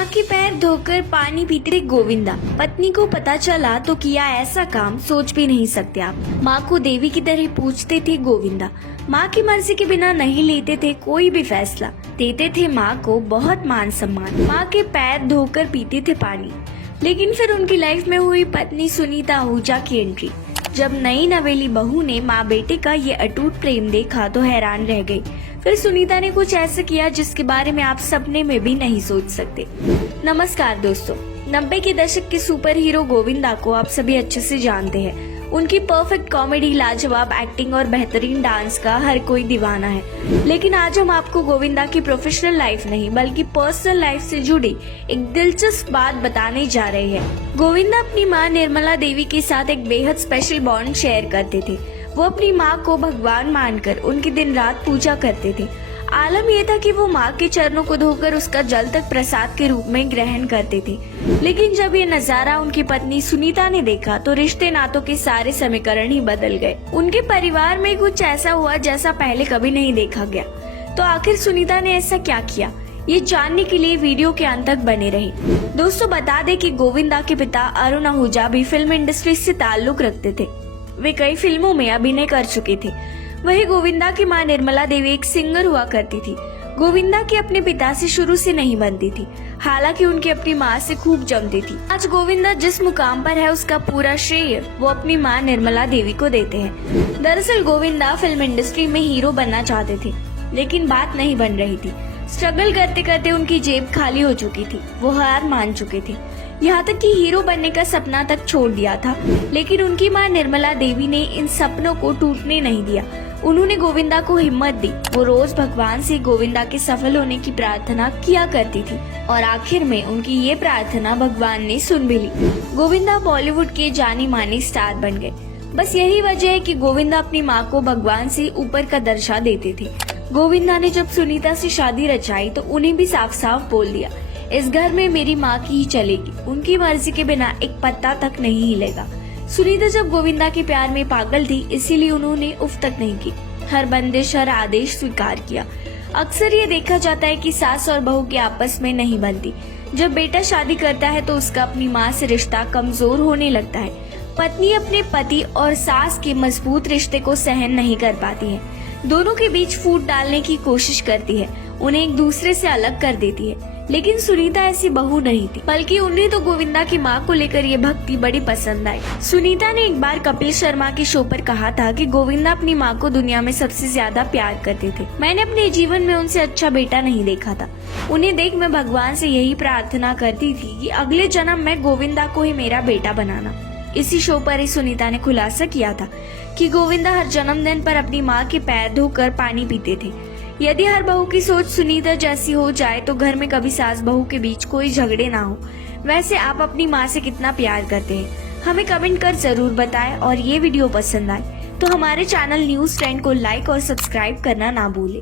माँ के पैर धोकर पानी पीते थे गोविंदा। पत्नी को पता चला तो किया ऐसा काम सोच भी नहीं सकते आप। माँ को देवी की तरह पूछते थे गोविंदा। माँ की मर्जी के बिना नहीं लेते थे कोई भी फैसला। देते थे माँ को बहुत मान सम्मान। माँ के पैर धोकर पीते थे पानी। लेकिन फिर उनकी लाइफ में हुई पत्नी सुनीता आहूजा की एंट्री। जब नई नवेली बहू ने माँ बेटे का ये अटूट प्रेम देखा तो हैरान रह गई। फिर सुनीता ने कुछ ऐसा किया जिसके बारे में आप सपने में भी नहीं सोच सकते। नमस्कार दोस्तों, 90 के दशक के सुपर हीरो गोविंदा को आप सभी अच्छे से जानते हैं। उनकी परफेक्ट कॉमेडी, लाजवाब एक्टिंग और बेहतरीन डांस का हर कोई दीवाना है। लेकिन आज हम आपको गोविंदा की प्रोफेशनल लाइफ नहीं बल्कि पर्सनल लाइफ से जुड़ी एक दिलचस्प बात बताने जा रहे हैं। गोविंदा अपनी माँ निर्मला देवी के साथ एक बेहद स्पेशल बॉन्ड शेयर करते थे। वो अपनी माँ को भगवान मानकर उनकी दिन रात पूजा करते थे। आलम यह था कि वो माँ के चरणों को धोकर उसका जल तक प्रसाद के रूप में ग्रहण करते थे। लेकिन जब ये नजारा उनकी पत्नी सुनीता ने देखा तो रिश्ते नातों के सारे समीकरण ही बदल गए। उनके परिवार में कुछ ऐसा हुआ जैसा पहले कभी नहीं देखा गया। तो आखिर सुनीता ने ऐसा क्या किया, ये जानने के लिए वीडियो के अंत तक बने रहे। दोस्तों बता दें कि गोविंदा के पिता अरुण आहूजा भी फिल्म इंडस्ट्री से ताल्लुक रखते थे। वे कई फिल्मों में अभिनय कर चुके थे। वही गोविंदा की मां निर्मला देवी एक सिंगर हुआ करती थी। गोविंदा की अपने पिता से शुरू से नहीं बनती थी, हालांकि उनकी अपनी मां से खूब जमती थी। आज गोविंदा जिस मुकाम पर है उसका पूरा श्रेय वो अपनी मां निर्मला देवी को देते हैं। दरअसल गोविंदा फिल्म इंडस्ट्री में हीरो बनना चाहते थे, लेकिन बात नहीं बन रही थी। स्ट्रगल करते करते उनकी जेब खाली हो चुकी थी। वो हार मान चुके थे, यहाँ तक कि हीरो बनने का सपना तक छोड़ दिया था। लेकिन उनकी मां निर्मला देवी ने इन सपनों को टूटने नहीं दिया। उन्होंने गोविंदा को हिम्मत दी। वो रोज भगवान से गोविंदा के सफल होने की प्रार्थना किया करती थी और आखिर में उनकी ये प्रार्थना भगवान ने सुन भी ली। गोविंदा बॉलीवुड के जानी मानी स्टार बन गए। बस यही वजह है कि गोविंदा अपनी माँ को भगवान से ऊपर का दर्जा देते थे। गोविंदा ने जब सुनीता से शादी रचाई तो उन्हें भी साफ साफ बोल दिया, इस घर में मेरी माँ की ही चलेगी, उनकी मर्जी के बिना एक पत्ता तक नहीं हिलेगा। सुनीता जब गोविंदा के प्यार में पागल थी, इसीलिए उन्होंने उफ तक नहीं की। हर बंदिश, हर आदेश स्वीकार किया। अक्सर ये देखा जाता है कि सास और बहू की आपस में नहीं बनती। जब बेटा शादी करता है तो उसका अपनी माँ से रिश्ता कमजोर होने लगता है। पत्नी अपने पति और सास के मजबूत रिश्ते को सहन नहीं कर पाती है। दोनों के बीच फूट डालने की कोशिश करती है, उन्हें एक दूसरे से अलग कर देती है। लेकिन सुनीता ऐसी बहू नहीं थी, बल्कि उन्हें तो गोविंदा की माँ को लेकर ये भक्ति बड़ी पसंद आई। सुनीता ने एक बार कपिल शर्मा के शो पर कहा था कि गोविंदा अपनी माँ को दुनिया में सबसे ज्यादा प्यार करते थे। मैंने अपने जीवन में उनसे अच्छा बेटा नहीं देखा था। उन्हें देख मैं भगवान से यही प्रार्थना करती थी कि अगले जन्म में गोविंदा को ही मेरा बेटा बनाना। इसी शो पर ही सुनीता ने खुलासा किया था कि गोविंदा हर जन्मदिन पर अपनी माँ के पैर धोकर पानी पीते थे। यदि हर बहू की सोच सुनीता जैसी हो जाए तो घर में कभी सास बहू के बीच कोई झगड़े ना हो। वैसे आप अपनी माँ से कितना प्यार करते हैं, हमें कमेंट कर जरूर बताएं। और ये वीडियो पसंद आए तो हमारे चैनल न्यूज ट्रेंड को लाइक और सब्सक्राइब करना ना भूलें।